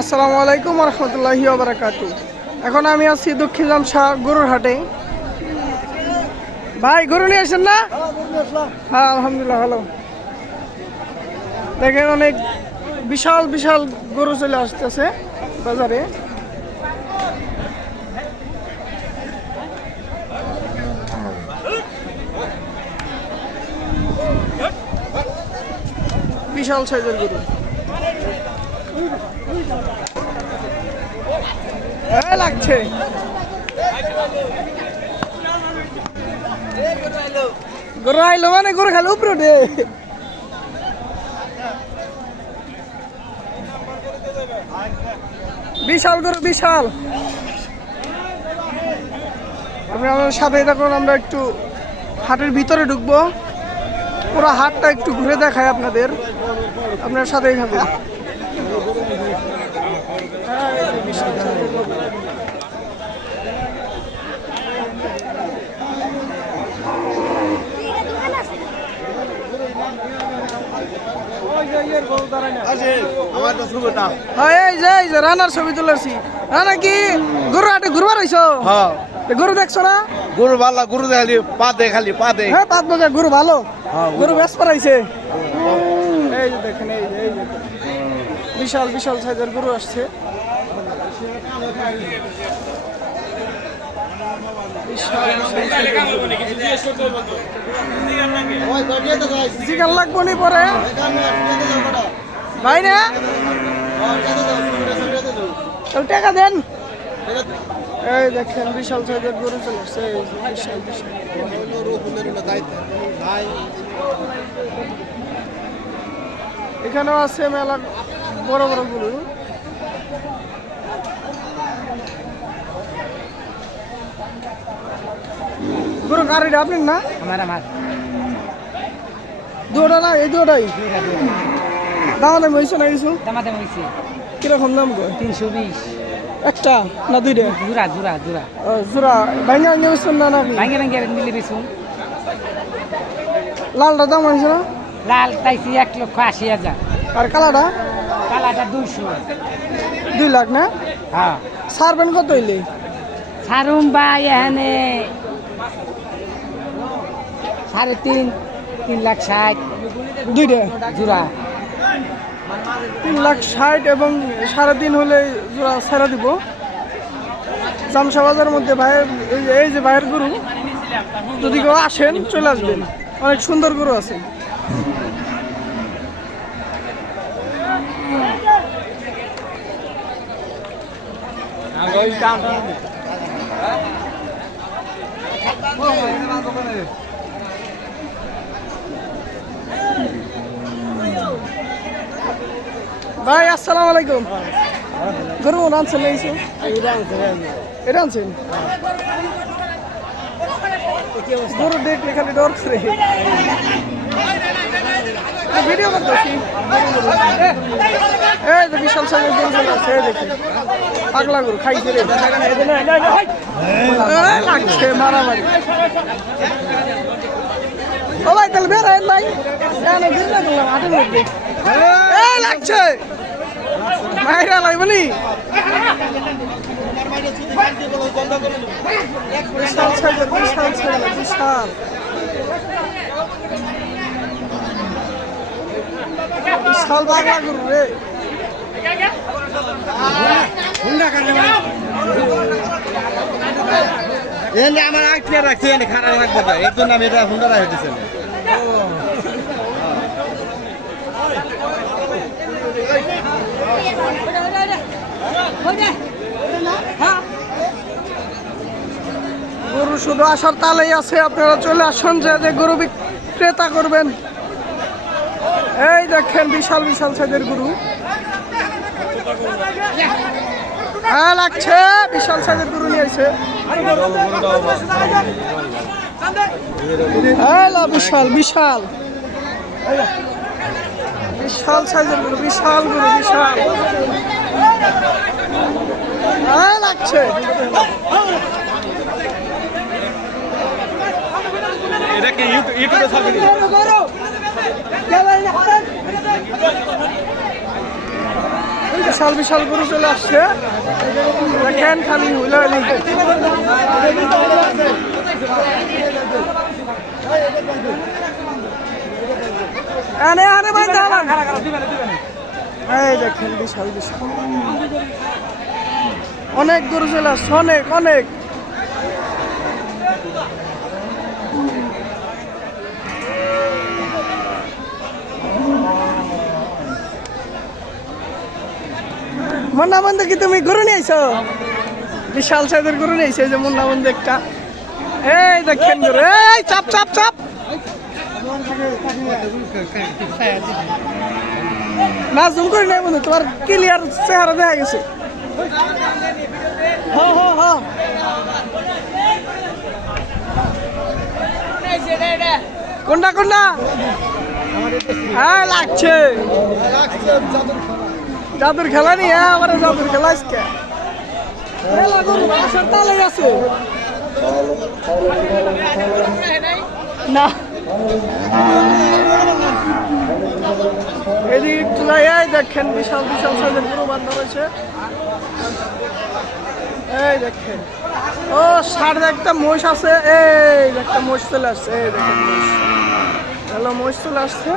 আসসালামু আলাইকুম রহমতুল্লাহি ওয়া বারাকাতুহু। এখন আমি আছি দক্ষিণজাম শাহ গরুর হাটে। ভাই গরু নিয়ে আসেন না? হ্যাঁ আলহামদুলিল্লাহ ভালো। দেখেন অনেক বিশাল বিশাল গরু চলে আসতেছে বাজারে। বিশাল সাইজের গরু লাগছে। গরু আইলো মানে গরু খালি উপরে উঠে। বিশাল গরু বিশাল। আপনি আমাদের সাথে থাকুন, আমরা একটু হাটের ভিতরে ঢুকবো, পুরো হাটটা একটু ঘুরে দেখায় আপনাদের, আপনার সাথেই থাকুন। রানার ছবি তুলেছি। রানা কি গরু হাটে ঘুরবার হইছো? গরু দেখছো না? গরু ভালো, গরু দেখালি পা দে, খালি পা দে। হ্যাঁ পাঁচ বাজার গরু ভালো, গরু বেশ পারাইছে। এই যে দেখেন, এই যে বিশাল বিশাল সাইজের গরু আসছে। জিগান লাগবো নি পরে ভাই না, টাকা দেন। এই দেখেন বিশাল সাইজের গরু চলে আসছে। বিশাল বিশাল এখানেও আছে মেলা বড় বড় গরু। গরু গাড়িটা আপনার না? আমার দুটা না, এই দুটাই দাম দাম হয়েছে না কিছু? দামাদাম হয়েছে কিরকম দাম কয়? 320 একটা না দুইটা? জোড়া জোড়া জোড়া জোড়া ভাইঙ্গা ভাইঙ্গা বেচছেন না নাকি? ভাঙ্গে ভাঙ্গে মিলে বেশুন। লালটা দাম হয়েছে না? লাল তাইছি 1,80,000। আর কালাটা? কালাটা 200। 2 লাখ না? হ্যাঁ সারবেন কত হইলে? সারুম বা এখানে 3.5 3,60,000 দুইটা জোড়া। 3,60,000 এবং 3.5 হলে জোড়া ছেড়ে দিব। জামশা বাজারের মধ্যে ভাইয়ের এই যে ভাইয়ের গরু, যদি কেউ আসেন চলে আসবেন, অনেক সুন্দর গরু আছে। ভাই আসসালামু আলাইকুম। গরু আনছেন না? এটা আনছেন? গরু দেখলে খালি ডর করে। ভিডিও করতেছি। এই যে বিশাল সাইজের গরু চলে আসছে, এই দেখি পাগলা গরু খাইছে রে। লাগছে মারামারি। ও ভাই তাহলে বের ভাই, হাটের মধ্যে লাগছে মাইরা লাগবনি। বিশাল সাইজের বিশাল সাইজের বিশাল বিশাল বাংলা গরু রে। আমার আগে রাখছি, খারাপ রাখবো না, এই জন্য আমি এটা হুন্ডা রাখতেছি। গরু শুধু আসার তালেই আছে, আপনারা চলে আসুন যে গরু বিক্রেতা করবেন। এই দেখেন বিশাল বিশাল সাইজের গরু লাগছে, বিশাল সাইজের গরু নিয়ে আসে। বিশাল বিশাল বিশাল সাইজের গরু, বিশাল গরু বিশাল লাগছে। এটা কি ইউটিউবে ছাড়বে? বিশাল বিশাল গরু চলে আসছে দেখেন খালি হুইলাহুইলি। আরে আরে ভাই দাঁড়ান। এই দেখেন বিশাল বিশাল অনেক গরু চলে আসছে, অনেক অনেক। মুন্না বন্ধু কি তুমি গরু নিয়ে আইছো? বিশাল সাইজের গরু নিয়ে আইছো, এই যে মুন্না বন্ধু একটা। এই দেখেন গরু, এই চাপ চাপ চাপ। না জুম করি নাই বন্ধু, তোমার ক্লিয়ার চেহারা দেখা গেছে। হ্যাঁ হ্যাঁ হ্যাঁ কোনটা কোনটা? হ্যাঁ লাগছে জাদুর খেলা নি। হ্যাঁ আমার জাদুর খেলা আজকে তালে আছে না। এদিকে তুলাই দেখেন বিশাল বিশাল সাইজের গরু বান্ধব রয়েছে। এই দেখেন ও সার একটা মোষ আছে, এই একটা মোষ চলে আসছে। এই দেখেন মোষ, হ্যালো মোষ চলে আসছে।